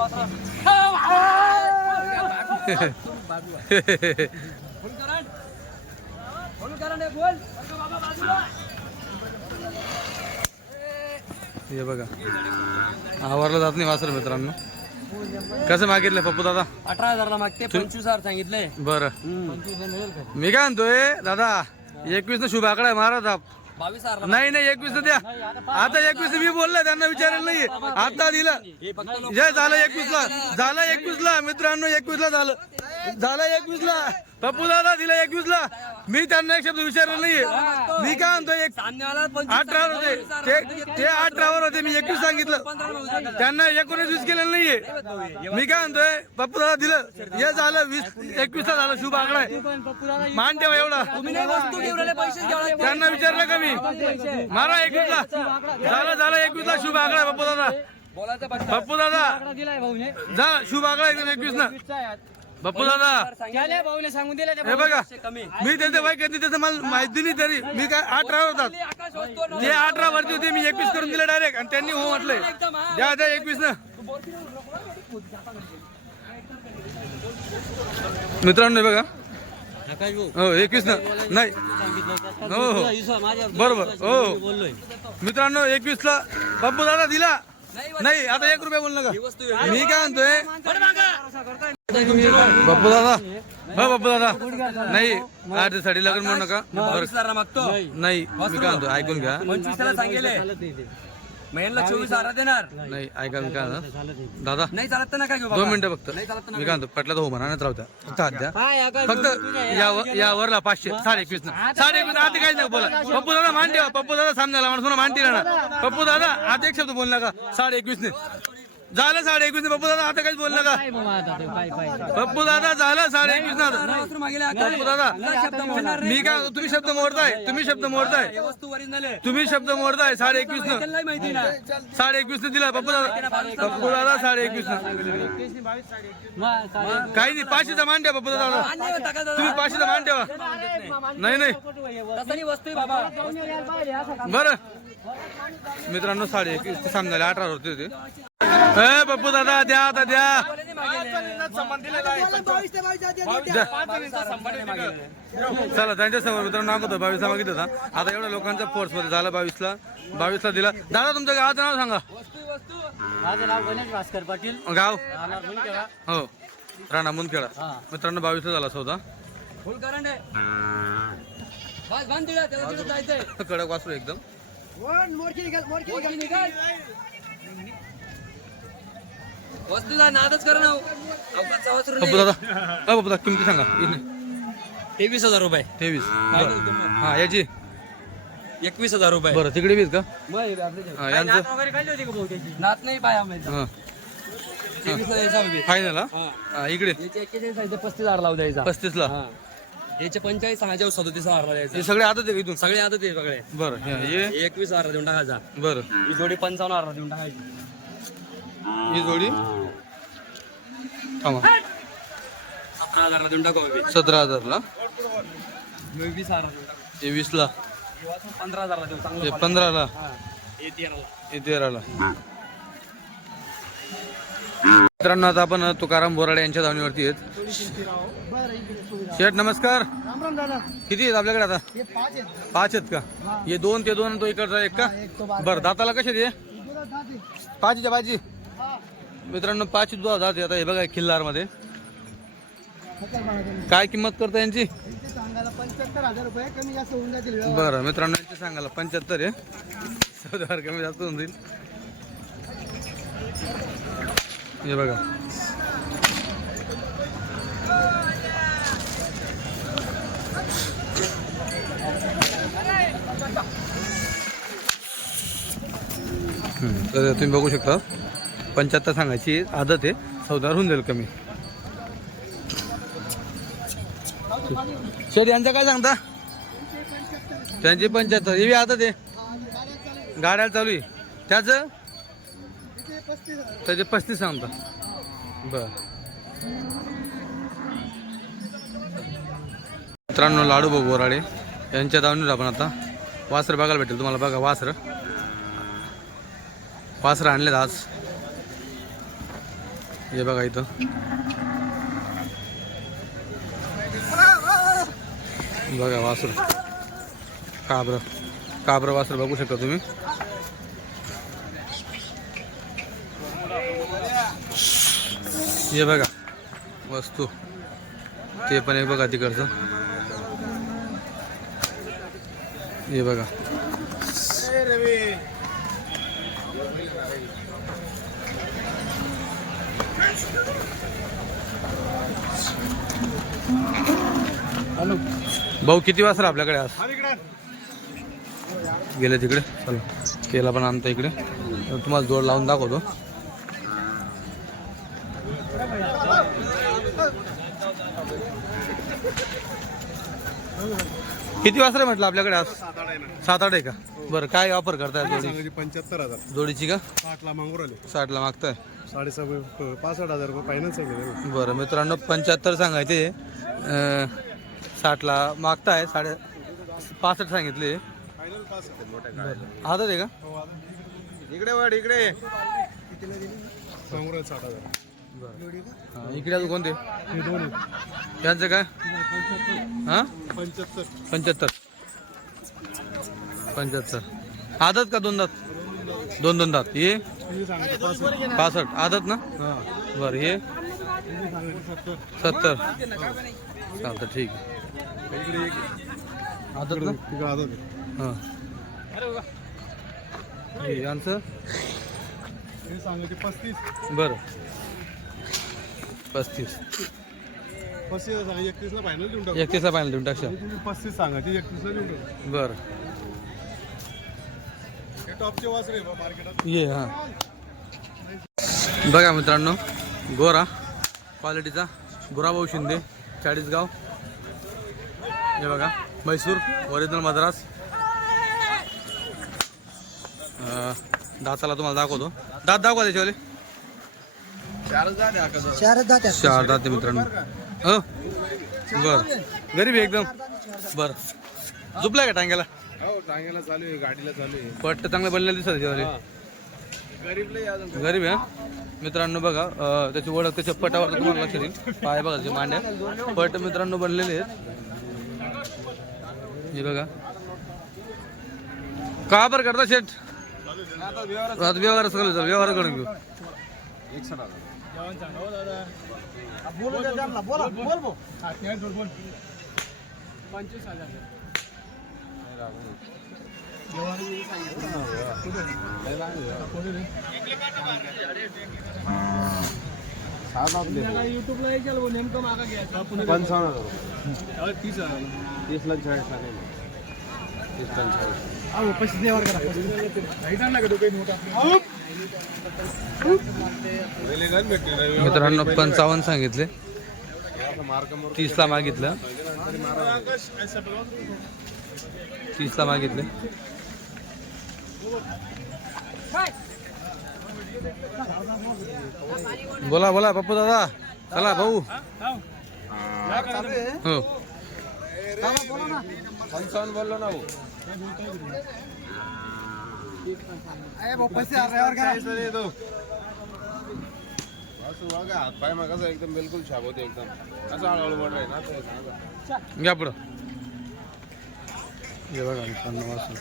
हे बघा. आवारला जात नाही वासर मित्रांनो. कसं मागितलं पप्पू दादा? अठरा हजारला मागते पंचवीस हजार सांगितले. बरं. मी काय म्हणतोय दादा एकवीस न शुभ आकडा आहे महाराज आप बावीस नाही नाही एकवीस द्या. आता एकवीस मी बोललो त्यांना विचारायला नाही. आता दिलं. जय झालं एकवीस ला. झालं एकवीस ला. मित्रांनो एकवीस ला झालं. झालं एकवीस ला. पप्पू दादा दिलं एकवीस ला. मी त्यांना एक शब्द विचारलं नाहीये. मी काय म्हणतो एक अठरावर होते. ते ते अठरावर होते. मी एकवीस सांगितलं. त्यांना एकोणीस वीस केलेलं नाहीये. मी काय म्हणतोय पप्पू दादा दिलं. हे झालं वीस एकवीस ला झालं. शुभ आकडा आहे. मान ठेवा एवढा. त्यांना विचारलं का मी? मारा एकवीस ला. झालं झालं एकवीस ला शुभ आकडा आहे पप्पू दादा. पप्पू दादा जा शुभ आकडा एकदम एकवीस ना पप्पू दादा. सांगून दिलं हे बघा कमी. मी त्याचं बाई कधी त्याचं मला माहिती नाही तरी. मी काय अठरा होतात. आकाश वस्तू न- ते अठरा वरती होते मी एकवीस करून दिले डायरेक्ट आणि त्यांनी हो म्हटलंय. द्या द्या एकवीस ना. मित्रांनो हे बघा. हो एकवीस ना. नाही. हो हो. बरोबर. हो. मित्रांनो एकवीस ला बाप्पू दादा दिला. नाही आता एक रुपया बोल नका. मी काय म्हणतोय? बाप्पू दादा हो बाप्पू दादा नाही आज साठी लग्न म्हणू नका. नाही. मी काय म्हणतो ऐकून घ्या. पंचवीसला सांगेले. महिन्याला चोवीस हजार. देणार नाही ऐका मी काय म्हणतो. दादा नाही चालत तर नका घेऊ दोन बाबा. मिनिटं फक्त. नाही चालत तर मी काय म्हणतो पटला तर हो म्हणा नाही राहू द्या. फक्त हात द्या. फक्त या या वरला पाचशे साडे एकवीस ना. साडे एकवीस आता काही नका बोला. पप्पू दादा मान ठेवा पप्पू दादा समजायला म्हणून सोना मान ठेवा ना. पप्पू दादा आता एक शब्द बोल नका. साडे एकवीस ने झालं साडे एकवीस. पप्पू दादा आता काहीच बोल नका. पप्पू दादा झालं साडे एकवीस दादा नाही. मी काय तुम्ही शब्द मोडताय तुम्ही शब्द मोडताय. हे तुम्ही शब्द मोडताय साडे एकवीस न. त्यांनाही माहिती ना साडे एकवीस ने दिला पप्पू दादा. पप्पू दादा साडे एकवीस न. काही नाही पाचशेचा मान ठेवा पप्पू दादा. होता का दादा? तुम्ही पाचशेचा मान ठेवा. नाही नाही. बर. मित्रांनो साडे एकवीस सामने अठरा होते ते ए पप्पू दादा द्या आता द्या. चला त्यांच्यासमोर मित्रांनो नाव होतं बावीसला मागितलं होता आता एवढ्या लोकांचा फोर्समध्ये झाला बावीसला. बावीसला दिला. दादा तुमचं गावाचं नाव सांगा. माझं नाव गणेश भास्कर पाटील गाव. हो. राणा मुंदखेडा मित्रांनो बावीसला झाला सौदा. कडक वाचलो एकदम. नादच कर ना. दादा अ किमती सांगा. तेवीस हजार रुपये. तेवीस. बरं. हा याची? एकवीस हजार रुपये. बरं तिकडे वीस का? हा यांचं? नात नाही पाय हा. फायनल हा? हा. हा इकडे. याचे एक्केचाळीस आहे, ते पस्तीस हजार लावू द्यायचा पस्तीस ला? हा. याचे पंचेचाळीस सांगायचे सदतीस हजार हे द्यायचे सगळे आता ते इथून? सगळे आता ते सगळे. बरं हे- हे? एकवीस हजार देऊन टाकायचा. बरं. ही जोडी पंचावन्न हजार देऊन टाकायची. ही जोडी. थांबा. सतरा हजार देऊन टाकू. सतरा हजारला? वीस हजार हे वीसला? पंधरा हजार देऊ चांगलं हे पंधराला? हा. तेराला. मित्रांनो आता आपण तुकाराम बोराडे यांच्या धावणीवरती आहेत. शेठ नमस्कार. किती आहेत आपल्याकडे आता? पाच आहेत का? हे दोन ते दोन आणि तो इकडचा एक का? बरं दाताला कसे ते पाचीच्या पाची. मित्रांनो पाच दुवा दात आता हे बघा किल्लारमध्ये काय किंमत करता यांची? बरं मित्रांनो यांची सांगायला पंच्याहत्तर आहे. चौदा कमी जास्त होऊन जाईल. हे बघा. तर तुम्ही बघू शकता. पंच्याहत्तर सांगायची आदत आहे. सौदार होऊन जाईल कमी. शेठ यांचं काय सांगता? त्यांची पंच्याहत्तर. ही आदत आहे. गाड्या चालू आहे. त्याचं? त्याचे पस्तीस सांगता. बर. मित्रांनो लाडू बघ बोराडे यांच्या दावणीवर आपण आता. वासर बघायला भेटेल तुम्हाला. बघा वासर. वासर आणलेत आज. हे बघा इथं. बघा वासर. काबर. काबर वासर बघू शकता तुम्ही. हे बघा, वस्तू. ते पण एक बघा तिकडचं. भाऊ किती वाजता आपल्याकडे आज? गेले तिकडे? चला. केला पण आणता इकडे. तुम्हाला जोड लावून दाखवतो. किती वाजता म्हटलं आपल्याकडे आज? सात आठ आहे का? बरं काय ऑफर करताय जोडी? पंच्याहत्तर हजार. जोडीची का? साठला मागून आले साठला मागताय. साडेसहा पासष्ट हजार रुपये फायनान्स बरं मित्रांनो पंच्याहत्तर सांगायचे. साठला मागताय साडे पासष्ट सांगितले. आदत आहे. का? इकडे वाढ इकडे. साठ हजार. हा, इकडे अजून कोणते? हे दोन यांचं काय? हां? पंच्याहत्तर. पंच्याहत्तर. पंच्याहत्तर. आदत का दोन दात? दोन दोन दात. हे? सांगायचे पासष्ट आदत ना? बरं हे? सांगायचे सत्तर. चालतं ठीक आदत ना? हां. यांचं? पस्तीस बरं. पस्तीस. एकतीसला फायनल देऊन टाकू. एकतीसला फायनल देऊन टाकशा. पस्तीस सांगायचे एकतीसला देऊन टाकू. बरं. टॉपचे वासरे मार्केटात. ये हां. बघा मित्रांनो गोरा क्वालिटीचा गुराभाऊ शिंदे चाळीसगाव. हे बघा म्हैसूर ओरिजिनल मद्रास. दाताला तुम्हाला दाखवतो. दात दाखवा त्याच्यावाले. चार दात आहे मित्रांनो. हो. बर. गरीब एकदम. बर. झुपला का टांग्याला? हो टांग्याला चालू आहे गाडीला चालू आहे. पट्ट चांगले बनलेले दिसत गरीब लई अजून गरीब आहे हा? मित्रांनो बघा अं, त्याची ओळख त्याच्या पटावर तुम्हाला लक्ष देईल पाय बघा त्याचे मांड्या. पट मित्रांनो बनलेले आहेत. हे बघा. का बरं करता शेठ? आता व्यवहार व्यवहार करून घेऊ. पंचावन्न हजार. तीसला चाळीसला नाही तीसला चाळीस मित्रांनो पंचावन्न सांगितले. तीसला मागितलं. तीसला मागितले. बोला बोला पप्पू दादा. चला भाऊ. हो. पंचावन्न बोललो ना कसं एकदम बिलकुल छाप होते एकदम. असं हळूहळू बड आहे ना घ्या पुढं. हे बघा मित्रांनो वासरू.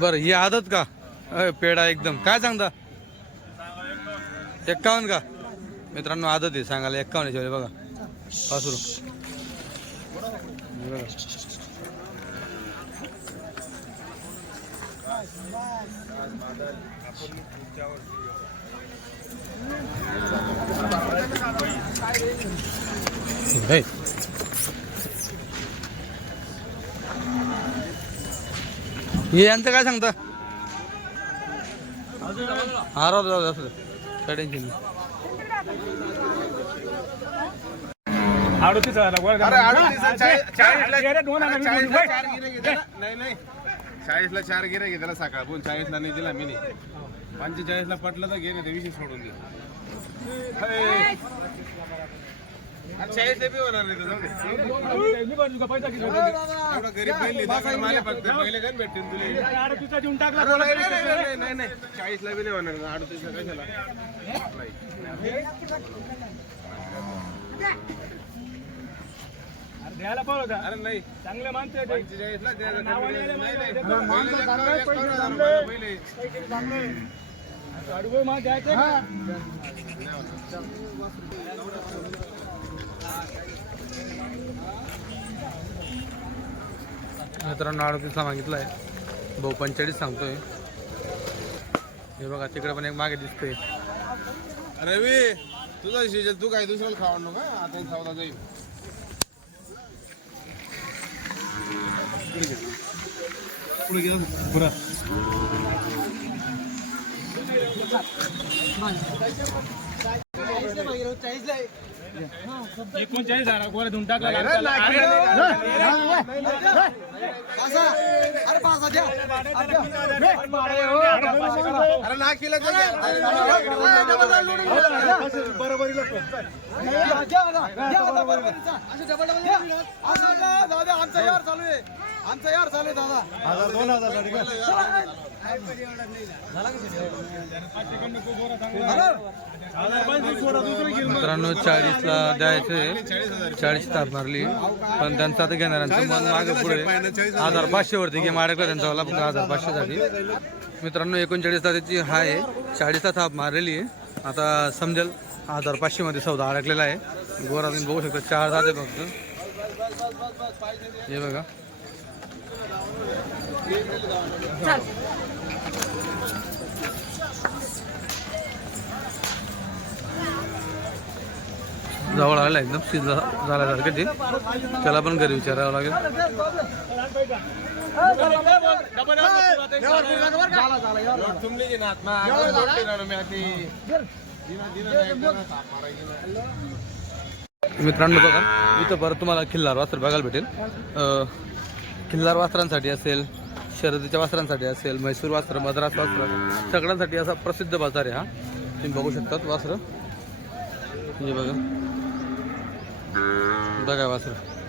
बरं ही आदत का? अय, पेढा एकदम. काय सांगता? एक्कावन्न का? मित्रांनो आदत आहे सांगायला. एक्कावन्न आहे बघा. वासरू. हे बघा. हे. हे यांचं काय सांगता? हा राहू दे, असू. काय टेन्शन नाही. अडतीस चाळीसला चार गिरे घेतला. नाही नाही. चाळीसला चार गिरे घेतला सकाळ. पण चाळीसला नाही दिला मी नाही पंचेचाळीसला पटलं तर घे ना ते विषय सोडून दे. चाळीसला बी होणार नाही पहिले भेटतील नाही, नाही, चाळीसला बी नाही होणार अडतीसला कशाला द्यायला पाहिजे अरे नाही चांगले माणसं पंचेचाळीसला द्यायचं नाही, नाही, नाही. नाही. पहिले माणसं लेकरं चांगले, एक पैसे करोड चांगले. रुपये पहिले. अडवं मग द्यायचं ना. मित्रांनो अडतीसला मागितला आहे भाऊ पंचेचाळीस सांगतोय. हे बघा तिकडे पण एक मागे दिसतोय. रवी तुझा शिजल तू काय दुसऱ्याला खावा नका आता सौदा जाईल. एकोणचाळीस झाला गोळ्या धुवून टाकला अरे ना केलं आमचा यार चालू आहे आमचा यार चालू दादा. मित्रांनो चाळीसला द्यायचे. चाळीस ताप मारली. पण त्यांचं आता घेणाऱ्यांचं मन मागे पुढे हजार. पाचशे वरती गेम अडकला त्यांचा वाला फक्त हजार पाचशे साठी मित्रांनो एकोणचाळीसला त्याची हाय आहे. चाळीसला थाप मारलेली आहे. आता समजेल हजार पाचशे मध्ये सौदा अडकलेला आहे. गोरा तुम्ही बघू शकता चार जाते फक्त. हे बघा. जवळ आलेला एकदम शिजला झाल्यासारखं ते. त्याला पण घरी विचारावं लागेल. मित्रांनो बघा इथं परत तुम्हाला खिल्लार वास्त्र बघायला भेटेल. खिल्लार वास्त्रांसाठी असेल शर्यतीच्या वस्त्रांसाठी असेल म्हैसूर वस्त्र मद्रास वस्त्र सगळ्यांसाठी असा प्रसिद्ध बाजार आहे हा. तुम्ही बघू शकतात वस्त्र. हे बघा. बघा वस्त्र.